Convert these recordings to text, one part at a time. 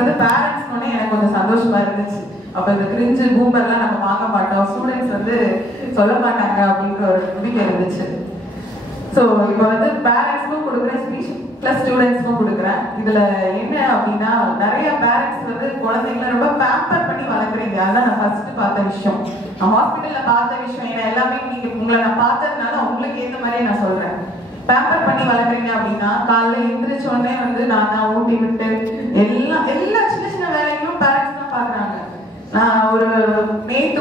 வந்து பேரண்ட்ஸ் சொன்னே எனக்கு கொஞ்சம் சந்தோஷமா இருந்துச்சு. அப்ப இந்த கிரிஞ்சு பூமர்லாம் நம்ம வாங்க மாட்டோம், ஸ்டூடெண்ட்ஸ் வந்து சொல்ல மாட்டாங்க அப்படின்ற ஒரு நம்பிக்கை இருந்துச்சு. ஸோ இப்போ வந்து பேரண்ட்ஸ்க்கும் கொடுக்குறேன் ஸ்பீச் ப்ளஸ் ஸ்டூடெண்ட்ஸ்க்கும் கொடுக்குறேன். இதுல என்ன அப்படின்னா நிறைய பேரண்ட்ஸ் வந்து குழந்தைங்களை ரொம்ப பேம்பர் பண்ணி வளர்க்குறீங்க. அதுதான் நான் ஃபர்ஸ்ட் பார்த்த விஷயம். நான் ஹாஸ்பிட்டல்ல பார்த்த விஷயம். ஏன்னா எல்லாமே நீங்க உங்களை நான் பார்த்ததுனால உங்களுக்கு ஏற்ற மாதிரியே நான் சொல்றேன். பேம்பர் பண்ணி வளர்க்குறீங்க அப்படின்னா காலைல எந்திரிச்ச உடனே வந்து நான் ஊட்டி விட்டு எல்லா சின்ன சின்ன வேலைகளும் பேரண்ட்ஸ் தான் பாக்குறாங்க. நான் ஒரு நேத்து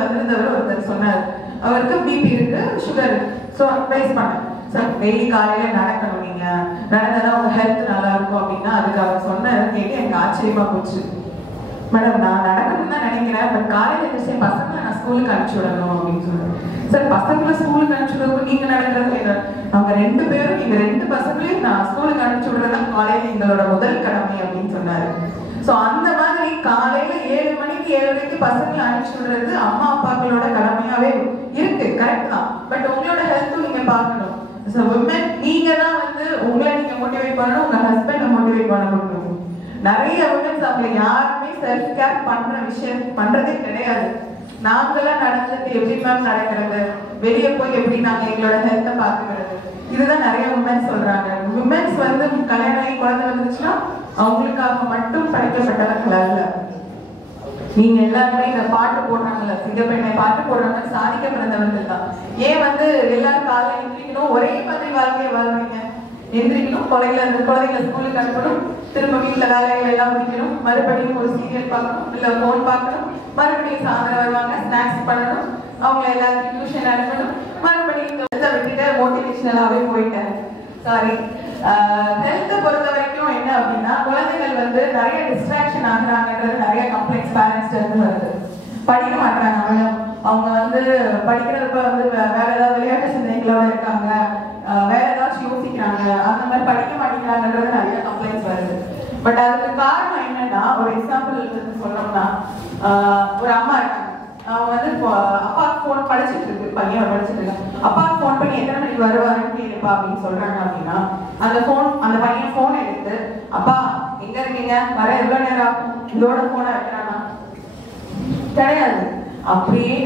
வந்திருந்தவர் ஒருத்தர் சொன்னார், அவருக்கு பிபி இருக்கு, சுகர் இருக்கு. ஸோ அட்வைஸ் பண்ணேன், சார் டெய்லி காலையில நடக்கணும், நீங்க நடந்தாதான் உங்க ஹெல்த் நல்லா இருக்கும் அப்படின்னா. அதுக்கு அவர் சொன்னது கேட்டு எனக்கு ஆச்சரியமா போச்சு. மேடம் நான் நடக்கணும்னு தான் நினைக்கிறேன், பட் காலையில எழுந்திரிச்சு பசங்களை நான் ஸ்கூலுக்கு அனுப்பிச்சு விடணும் அப்படின்னு சொல்றேன். சார் பசங்களை ஸ்கூலுக்கு அனுப்பிச்சு விடுவோம், நீங்க நடக்கிறது அவங்க 2 பேரும், நீங்க 2 பசங்களையும் நான் ஸ்கூலுக்கு அனுப்பிச்சு விடுறது காலையில எங்களோட முதல் கடமை அப்படின்னு சொன்னாரு. ஸோ அந்த மாதிரி காலையில 7 மணிக்கு 7:30 பசங்களை அனுப்பிச்சு விடுறது அம்மா அப்பாக்களோட கடமையாவே இருக்கு, கரெக்ட் தான். பட் உங்களோட ஹெல்த்தும் நீங்க பார்க்கணும். ஸோ விமன் நீங்க தான் வந்து உங்களை நீங்க மோட்டிவேட் பண்ணணும், உங்க ஹஸ்பண்டை மோட்டிவேட் பண்ண முடியும். நிறைய விமன்ஸ் அவங்க யாருமே செல்ஃப் கேர் பண்றதே கிடையாது. நாங்கெல்லாம் நடந்தது எப்படி மேம் நடக்கிறது, வெளியே போய் எப்படி நாங்க எங்களோட ஹெல்த்தை பார்த்துக்கிறது, இதுதான் நிறைய விமன்ஸ் சொல்றாங்க. விமன்ஸ் வந்து கல்யாணம் ஆகி குழந்தை வந்துச்சுன்னா அவங்களுக்காக மட்டும் படைக்கப்பட்டவர்கள் அல்ல. நீங்க எல்லாருமே இந்த பாட்டு போடுறாங்கல்ல, சிங்கப்பெண்ணை பாட்டு போடுறாங்க, சாதிக்க பிறந்தவர்கள் தான். ஏன் வந்து எல்லாரும் காலையில எந்திரிக்கணும், ஒரே மாதிரி வாழ்க்கையை வாழ்றீங்க? எந்திரிக்கணும், குழந்தைங்களை ஸ்கூலுக்கு அனுப்பணும், திரும்ப வீட்டுல வேலைகள் எல்லாம் முடிக்கணும், மறுபடியும் ஒரு சீரியல் பார்க்கணும், இல்ல போன் பார்க்கணும், மறுபடியும் சாயந்தரம் வருவாங்க, ஸ்நாக்ஸ் பண்ணணும், அவங்க எல்லாத்தையும் டியூஷன் அனுப்பணும், மறுபடியும் விட்டுட்டு மோட்டிவேஷனலாவே போயிட்டேன். சாரி, ஹெல்த்தை பொறுத்த வரைக்கும் என்ன அப்படின்னா குழந்தைகள் வந்து நிறைய டிஸ்ட்ராக்ஷன் ஆகுறாங்கன்றது நிறைய கம்ப்ளைண்ட்ஸ் பேரண்ட்ஸ் இருந்து வருது. படிக்க மாட்டாங்க மேடம், அவங்க வந்து படிக்கிறப்ப வந்து வேற ஏதாவது விளையாட்டு சிந்தனைகளோட இருக்காங்க, வேற ஏதாச்சும் யோசிக்கிறாங்க, அந்த மாதிரி படிக்க மாட்டேங்கிறாங்கன்றது நிறைய கம்ப்ளைண்ட்ஸ் வருது. பட் அதுக்கு காரணம் என்னன்னா, ஒரு எக்ஸாம்பிள் சொல்லணும்னா, ஒரு அம்மா இருக்காங்க, அவங்க வந்து அப்பாவுக்கு போன் படிச்சுட்டு இருக்கு, பையன் படிச்சுட்டு இருக்காங்க, அப்பாவுக்கு போன் பண்ணி எத்தனை மணிக்கு வருவாருன்னு கேளுப்பா அப்படின்னு சொல்றாங்க. அப்படின்னா அந்த பையன் போன் எடுத்து, அப்பா எங்க இருக்கீங்க, வர எவ்வளவு நேரம் ஆகும், இதோட போனை வைக்கிறானா? கிடையாது. அப்படியே